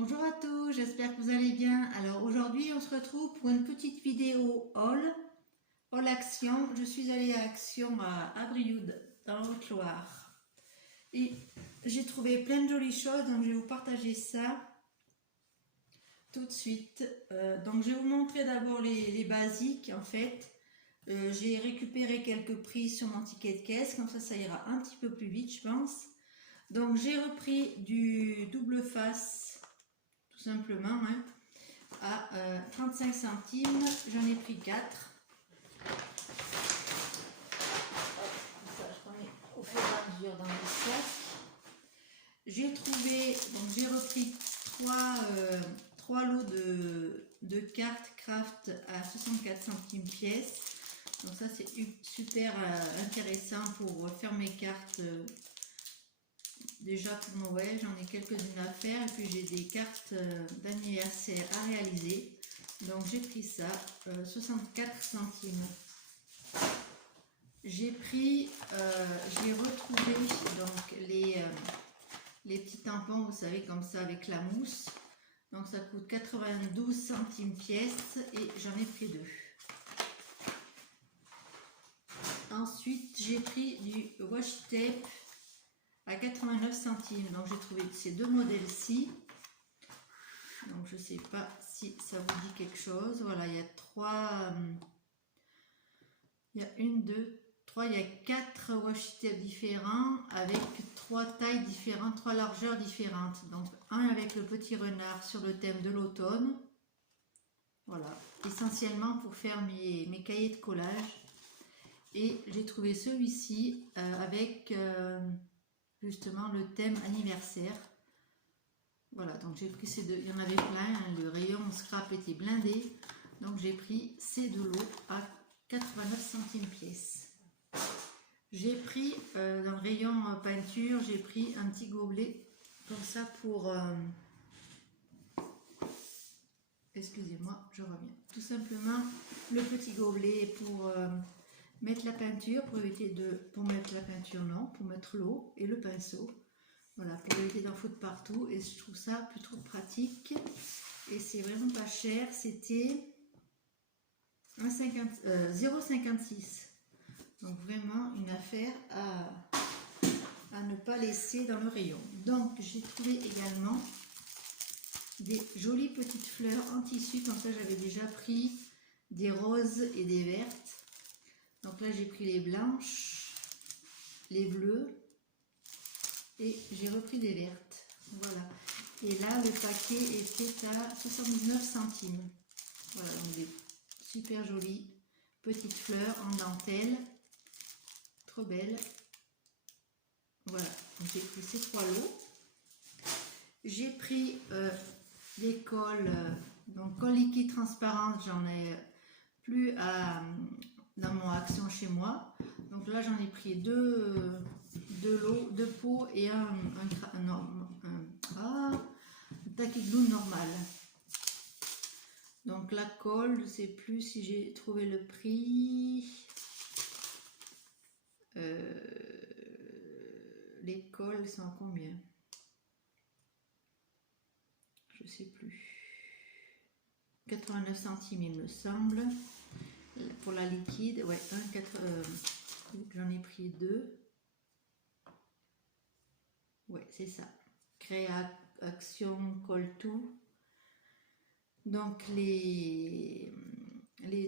Bonjour à tous, j'espère que vous allez bien. Alors aujourd'hui on se retrouve pour une petite vidéo haul Action. Je suis allée à Action à Brioude dans la Haute-Loire et j'ai trouvé plein de jolies choses, donc je vais vous partager ça tout de suite. Donc je vais vous montrer d'abord les basiques en fait. J'ai récupéré quelques prix sur mon ticket de caisse, comme ça ira un petit peu plus vite je pense. Donc j'ai repris du double face tout simplement hein, à 35 centimes, j'en ai pris 4. Ça je remets au fur et à mesure dans le sac. J'ai trouvé, donc j'ai repris 3 lots de cartes craft à 64 centimes pièce. Donc ça c'est super intéressant pour faire mes cartes. Déjà pour Noël, j'en ai quelques-unes à faire et puis j'ai des cartes d'anniversaire à réaliser. Donc j'ai pris ça, 64 centimes. J'ai retrouvé donc les petits tampons, vous savez, comme ça avec la mousse. Donc ça coûte 92 centimes pièce et j'en ai pris 2. Ensuite, j'ai pris du washi tape à 89 centimes. Donc j'ai trouvé ces deux modèles-ci. Donc je sais pas si ça vous dit quelque chose. Voilà, il y a 3, il y a 1, 2, 3, il y a 4 washi tape différents avec 3 tailles différentes, 3 largeurs différentes. Donc un avec le petit renard sur le thème de l'automne. Voilà, essentiellement pour faire mes cahiers de collage. Et j'ai trouvé celui-ci avec justement le thème anniversaire. Voilà, donc j'ai pris ces deux, il y en avait plein, hein, le rayon scrap était blindé, donc j'ai pris ces deux lots à 89 centimes pièce. J'ai pris dans le rayon peinture, j'ai pris un petit gobelet comme ça pour excusez-moi, je reviens. Tout simplement le petit gobelet pour mettre la peinture, pour mettre la peinture non, pour mettre l'eau et le pinceau. Voilà, pour éviter d'en foutre partout. Et je trouve ça plutôt pratique. Et c'est vraiment pas cher. C'était 0,56. Donc vraiment une affaire à ne pas laisser dans le rayon. Donc j'ai trouvé également des jolies petites fleurs en tissu. Comme ça j'avais déjà pris des roses et des vertes. Donc là j'ai pris les blanches, les bleues et j'ai repris des vertes. Voilà. Et là le paquet était à 79 centimes. Voilà, donc des super jolies petites fleurs en dentelle. Trop belles. Voilà, j'ai pris ces 3 lots. J'ai pris les cols, donc colle liquide transparente, j'en ai plus dans mon Action chez moi. Donc là j'en ai pris deux lots, 2 pots et un tacky glue normal. Donc la colle, je ne sais plus si j'ai trouvé le prix. Les colles sont à combien? Je ne sais plus. 89 centimes il me semble. Pour la liquide, ouais, j'en ai pris 2. Ouais, c'est ça. Création colle tout. Donc les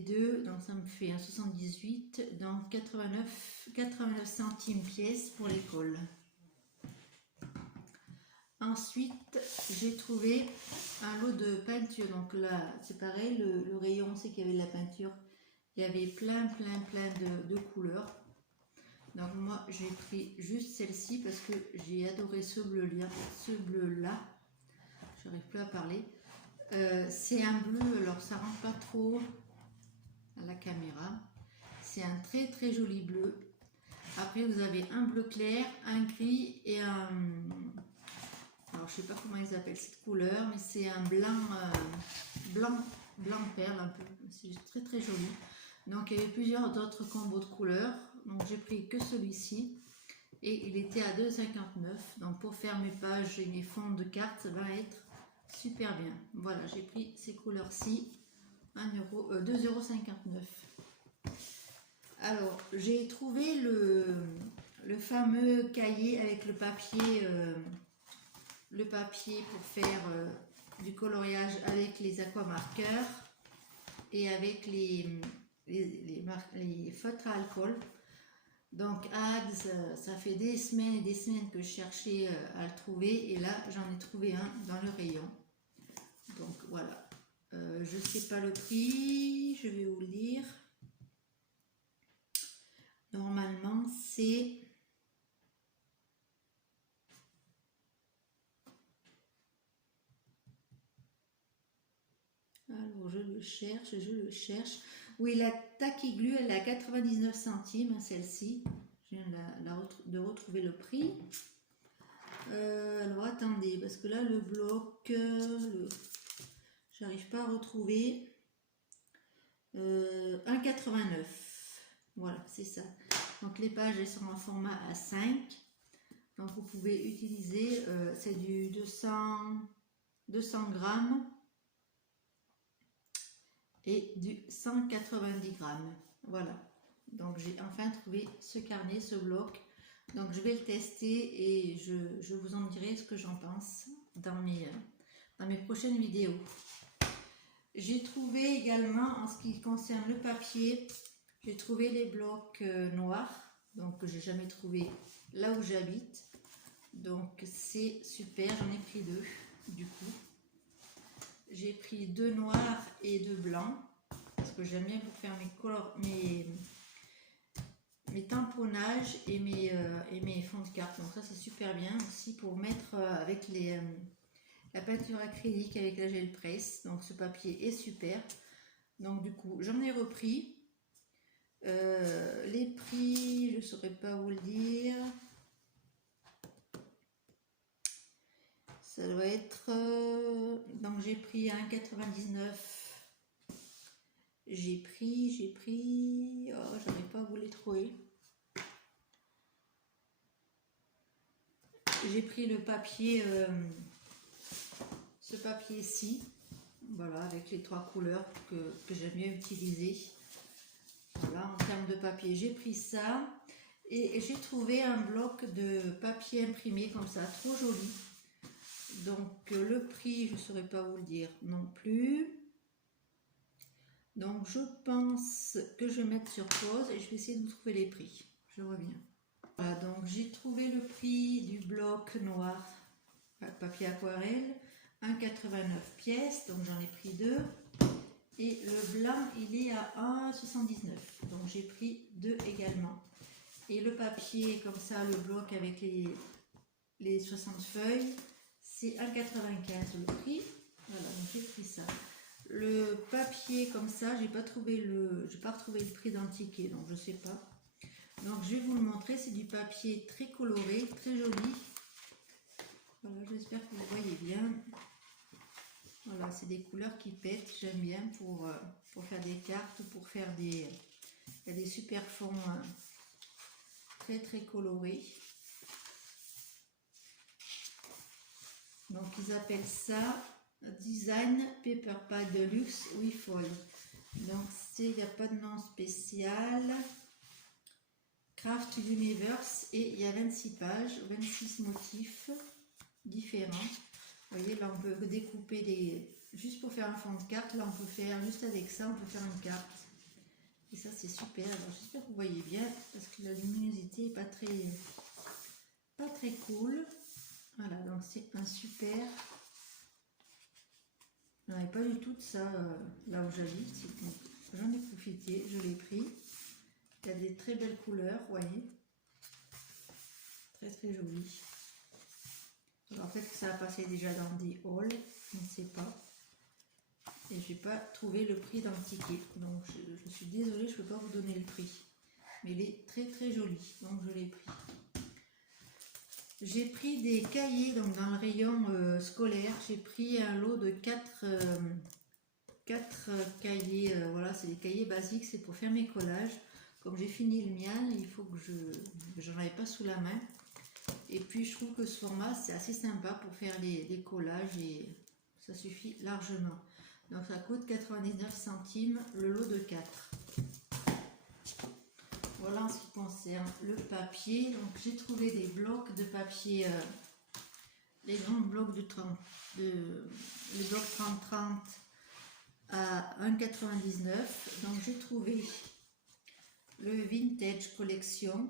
deux, donc ça me fait un 78, donc 89 centimes pièce pour les colles. Ensuite, j'ai trouvé un lot de peinture. Donc là, c'est pareil, le rayon, c'est qu'il y avait de la peinture. Il y avait plein de couleurs. Donc moi, j'ai pris juste celle-ci parce que j'ai adoré ce bleu-là. J'arrive plus à parler. C'est un bleu, alors ça rentre pas trop à la caméra. C'est un très joli bleu. Après, vous avez un bleu clair, un gris et un... Alors, je sais pas comment ils appellent cette couleur, mais c'est un blanc perle un peu. C'est très joli. Donc, il y avait plusieurs autres combos de couleurs. Donc, j'ai pris que celui-ci. Et il était à 2,59 €. Donc, pour faire mes pages et mes fonds de cartes, ça va être super bien. Voilà, j'ai pris ces couleurs-ci, 2,59 €. Alors, j'ai trouvé le fameux cahier avec le papier pour faire du coloriage avec les aquamarqueurs et avec les feutres à alcool. Donc Ads, ça fait des semaines et des semaines que je cherchais à le trouver, et là j'en ai trouvé un dans le rayon. Donc voilà, je ne sais pas le prix, je vais vous le dire. Normalement c'est... Alors je le cherche. Oui, la Taquiglu, elle est à 99 centimes, celle-ci. Je viens de retrouver le prix. Alors attendez, parce que là le bloc, j'arrive pas à retrouver. 1,89. Voilà, c'est ça. Donc les pages, elles sont en format A5. Donc vous pouvez utiliser, c'est du 200 grammes et du 190 grammes. Voilà. Donc j'ai enfin trouvé ce carnet, ce bloc. Donc je vais le tester et je vous en dirai ce que j'en pense dans mes prochaines vidéos. J'ai trouvé également, en ce qui concerne le papier, j'ai trouvé les blocs noirs, donc que j'ai jamais trouvé là où j'habite. Donc c'est super, j'en ai pris 2 du coup. J'ai pris 2 noirs et 2 blancs, parce que j'aime bien pour faire mes tamponnages et mes fonds de carte. Donc ça c'est super bien aussi pour mettre avec la peinture acrylique avec la gel presse. Donc ce papier est super. Donc du coup j'en ai repris. Les prix, je ne saurais pas vous le dire. Ça doit être... donc j'ai pris 1,99. J'ai pris... Oh, j'arrive pas à vous les trouver. J'ai pris le papier... ce papier-ci. Voilà, avec les 3 couleurs que j'aime bien utiliser. Voilà, en termes de papier, j'ai pris ça. Et j'ai trouvé un bloc de papier imprimé comme ça, trop joli. Donc le prix, je ne saurais pas vous le dire non plus. Donc je pense que je vais mettre sur pause et je vais essayer de vous trouver les prix. Je reviens. Voilà, donc j'ai trouvé le prix du bloc noir papier aquarelle, 1,89 pièces, donc j'en ai pris 2. Et le blanc, il est à 1,79. Donc j'ai pris 2 également. Et le papier, comme ça, le bloc avec les 60 feuilles, c'est 1,95 le prix. Voilà, donc j'ai pris ça. Le papier comme ça, j'ai pas retrouvé le prix dans le ticket, donc je sais pas. Donc je vais vous le montrer, c'est du papier très coloré, très joli. Voilà, j'espère que vous voyez bien. Voilà, c'est des couleurs qui pètent, j'aime bien pour faire des cartes, pour faire des... Il y a des super fonds très très colorés. Donc ils appellent ça Design Paper Pad Deluxe WeFoil. Donc il n'y a pas de nom spécial. Craft Universe, et il y a 26 pages, 26 motifs différents. Vous voyez, là on peut découper juste pour faire un fond de carte. Là on peut faire, juste avec ça, on peut faire une carte. Et ça c'est super. Alors j'espère que vous voyez bien, parce que la luminosité n'est pas très cool. Voilà, donc c'est un super. Je n'avais pas du tout de ça là où j'habite. J'en ai profité, je l'ai pris. Il y a des très belles couleurs, vous voyez. Très très joli. Alors, en fait, ça a passé déjà dans des hauls, je ne sais pas. Et je n'ai pas trouvé le prix dans le ticket. Donc je suis désolée, je ne peux pas vous donner le prix. Mais il est très très joli, donc je l'ai pris. J'ai pris des cahiers, donc dans le rayon scolaire, j'ai pris un lot de 4 cahiers. Voilà, c'est des cahiers basiques, c'est pour faire mes collages. Comme j'ai fini le mien, il faut que j'en avais pas sous la main. Et puis je trouve que ce format c'est assez sympa pour faire les collages et ça suffit largement. Donc ça coûte 99 centimes le lot de 4. Voilà en ce qui concerne le papier. Donc j'ai trouvé des blocs de papier, les grands blocs de 30, les blocs 30-30 à 1,99. Donc j'ai trouvé le Vintage Collection.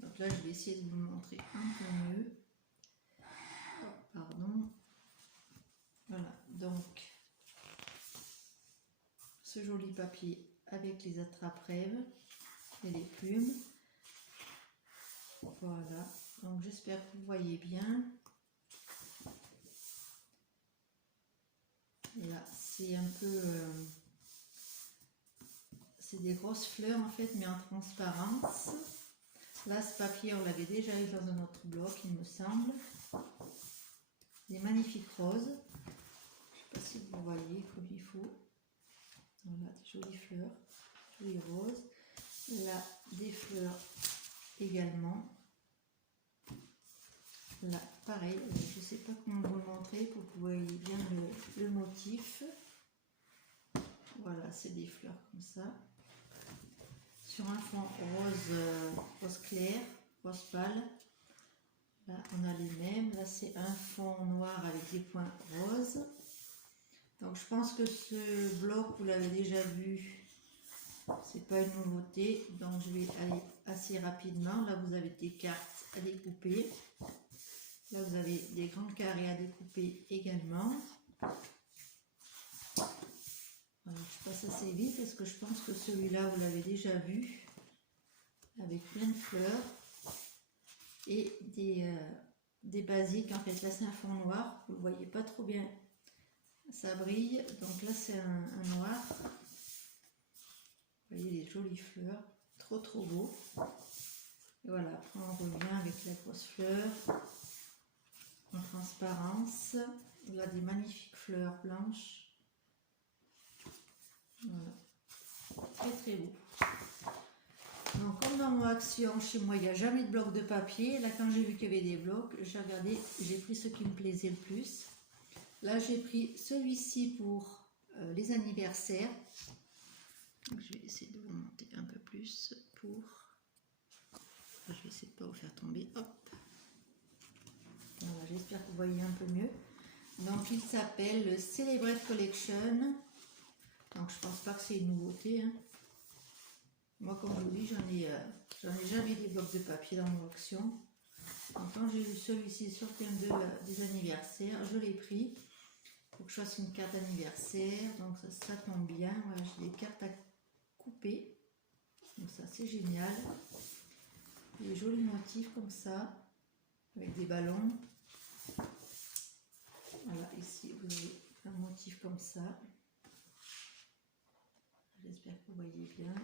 Donc là je vais essayer de vous le montrer un peu mieux. Oh, pardon. Voilà, donc ce joli papier avec les attrape-rêves et les plumes. Voilà, donc j'espère que vous voyez bien. Là, c'est un peu... c'est des grosses fleurs en fait, mais en transparence. Là, ce papier, on l'avait déjà eu dans un autre bloc, il me semble. Des magnifiques roses. Je ne sais pas si vous voyez comme il faut. Voilà, des jolies fleurs, jolies roses. Là, des fleurs également. Là, pareil, je ne sais pas comment vous le montrer pour que vous voyez bien le motif. Voilà, c'est des fleurs comme ça. Sur un fond rose clair, rose pâle. Là, on a les mêmes. Là, c'est un fond noir avec des points roses. Donc, je pense que ce bloc, vous l'avez déjà vu. C'est pas une nouveauté. Donc, je vais aller assez rapidement. Là, vous avez des cartes à découper. Là, vous avez des grands carrés à découper également. Voilà, je passe assez vite parce que je pense que celui-là, vous l'avez déjà vu. Avec plein de fleurs. Et des basiques. En fait, là, c'est un fond noir. Vous ne voyez pas trop bien. Ça brille. Donc là, c'est un noir. Vous voyez les jolies fleurs. Trop, trop beau. Et voilà, après, on revient avec la grosse fleur. En transparence. Il y a des magnifiques fleurs blanches. Voilà. Très très beau. Donc comme dans mon action, chez moi il n'y a jamais de bloc de papier. Là quand j'ai vu qu'il y avait des blocs, j'ai regardé, j'ai pris ce qui me plaisait le plus. Là j'ai pris celui-ci pour les anniversaires. Donc, je vais essayer de vous monter un peu plus pour... Je vais essayer de ne pas vous faire tomber. Hop. Voilà, j'espère que vous voyez un peu mieux. Donc il s'appelle le Celebrate Collection. Donc je pense pas que c'est une nouveauté. Hein. Moi comme je vous dis, j'en ai jamais des blocs de papier dans mon action. Donc quand j'ai vu celui-ci sur thème des anniversaires, je l'ai pris. Pour que je fasse une carte d'anniversaire. Donc ça tombe bien. Voilà, j'ai des cartes à couper. Donc ça c'est génial. Des jolis motifs comme ça. Avec des ballons. Voilà, ici vous avez un motif comme ça. J'espère que vous voyez bien.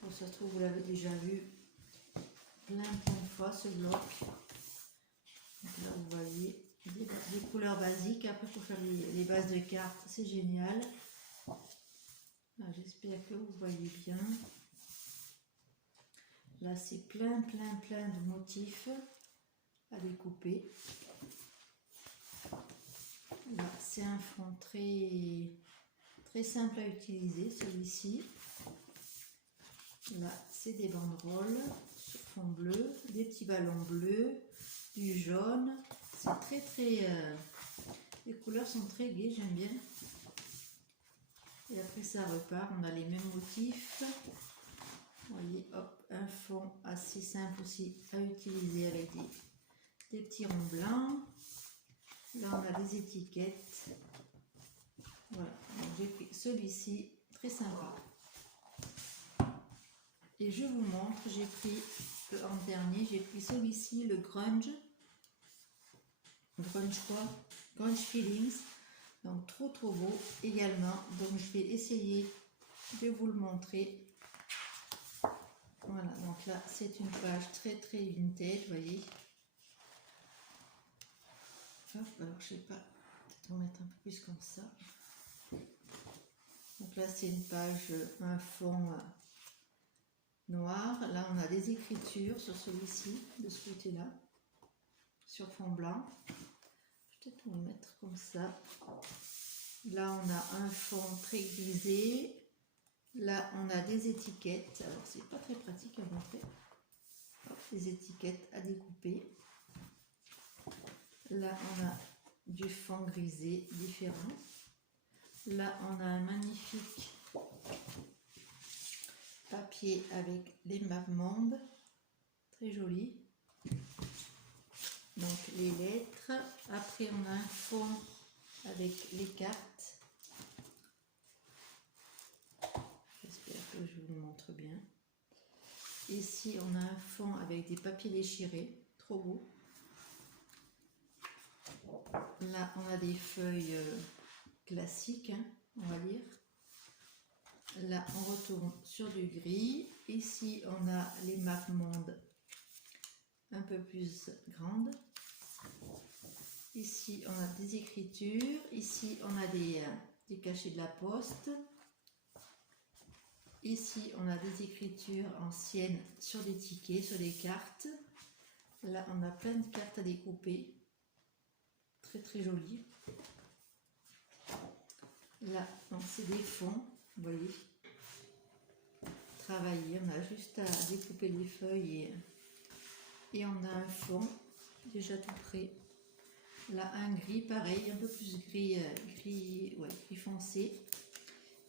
Bon, ça se trouve, vous l'avez déjà vu plein de fois ce bloc. Donc là, vous voyez des couleurs basiques. Après, pour faire les bases de cartes, c'est génial. J'espère que vous voyez bien. Là, c'est plein de motifs à découper. Là, c'est un fond très simple à utiliser, celui-ci. Là, c'est des banderoles sur fond bleu, des petits ballons bleus, du jaune. C'est les couleurs sont très gaies, j'aime bien. Et après, ça repart, on a les mêmes motifs. Vous voyez, hop, un fond assez simple aussi à utiliser avec des petits ronds blancs. Là, on a des étiquettes. Voilà, donc j'ai pris celui-ci, très sympa. Et je vous montre, j'ai pris en dernier, j'ai pris celui-ci, le Grunge. Grunge quoi? Grunge Feelings. Donc trop beau également. Donc je vais essayer de vous le montrer. Voilà, donc là c'est une page très vintage, vous voyez. Hop, alors je sais pas, peut-être on va mettre un peu plus comme ça. Donc là c'est une page, un fond noir. Là on a des écritures sur celui-ci, de ce côté-là, sur fond blanc. peut-être vous le mettre comme ça. Là, on a un fond très grisé. Là, on a des étiquettes. Alors, c'est pas très pratique à montrer. Hop, des étiquettes à découper. Là, on a du fond grisé différent. Là, on a un magnifique papier avec les mappemondes. Très joli. Donc, les lettres. Après, on a un fond avec les cartes. J'espère que je vous le montre bien. Ici, on a un fond avec des papiers déchirés. Trop beau. Là, on a des feuilles classiques, hein, on va dire. Là, on retourne sur du gris. Ici, on a les mappemondes un peu plus grandes. Ici, on a des écritures. Ici, on a des cachets de la poste. Ici, on a des écritures anciennes sur des tickets, sur des cartes. Là, on a plein de cartes à découper. Très, très jolies. Là, c'est des fonds, vous voyez. Travailler, on a juste à découper les feuilles et on a un fond déjà tout prêt. Là, un gris, pareil, un peu plus gris, gris foncé.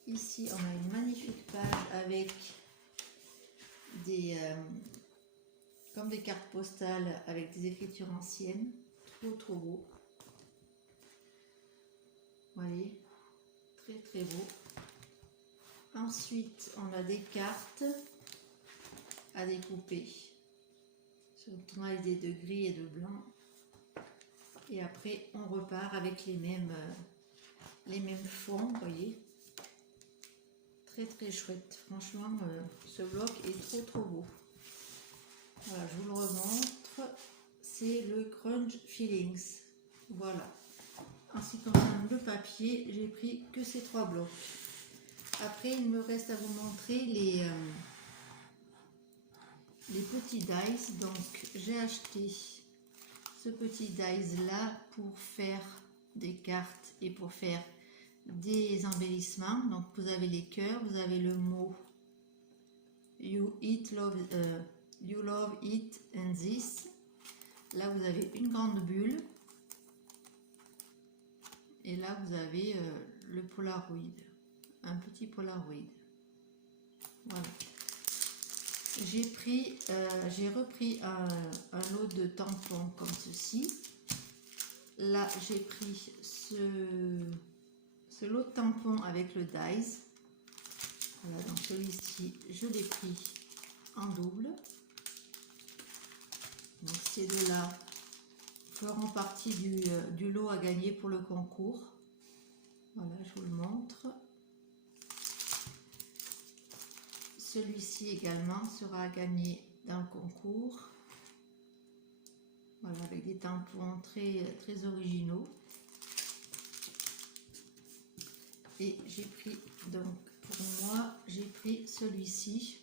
Ici, on a une magnifique page avec des comme des cartes postales avec des écritures anciennes. Trop, trop beau. Vous voyez, très, très beau. Ensuite, on a des cartes à découper sur une tonalité de gris et de blanc. Et après, on repart avec les mêmes fonds, vous voyez. Très, très chouette. Franchement, ce bloc est trop, trop beau. Voilà, je vous le remontre. C'est le Crunch Feelings. Voilà. En ce qui concerne le papier, j'ai pris que ces 3 blocs. Après, il me reste à vous montrer les petits dies. Donc, j'ai acheté ce petit dies là pour faire des cartes et pour faire des embellissements. Donc, vous avez les cœurs, vous avez le mot you love it and this. Là, vous avez une grande bulle. Et là, vous avez le Polaroid. Un petit Polaroid. Voilà. J'ai repris un lot de tampons comme ceci. Là, j'ai pris ce lot de tampons avec le dies. Voilà, donc celui-ci, je l'ai pris en double. Donc ces deux-là feront partie du lot à gagner pour le concours. Voilà, je vous le montre. Celui-ci également sera à gagner dans le concours. Voilà, avec des tampons très, très originaux. Et j'ai pris, donc pour moi, j'ai pris celui-ci.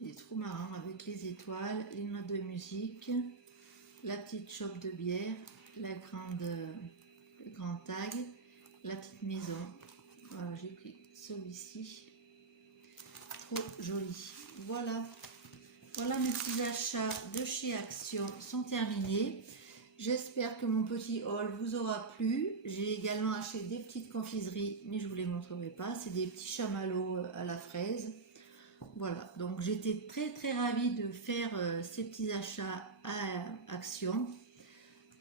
Il est trop marrant avec les étoiles, les notes de musique, la petite chope de bière, le grand tag, la petite maison. Voilà, j'ai pris celui-ci. Trop joli. Voilà. Voilà, mes petits achats de chez Action sont terminés. J'espère que mon petit haul vous aura plu. J'ai également acheté des petites confiseries, mais je ne vous les montrerai pas. C'est des petits chamallows à la fraise. Voilà, donc j'étais très très ravie de faire ces petits achats à Action.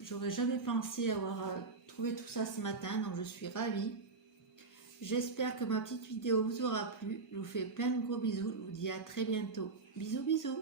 J'aurais jamais pensé avoir trouvé tout ça ce matin, donc je suis ravie. J'espère que ma petite vidéo vous aura plu. Je vous fais plein de gros bisous. Je vous dis à très bientôt. Bisous bisous.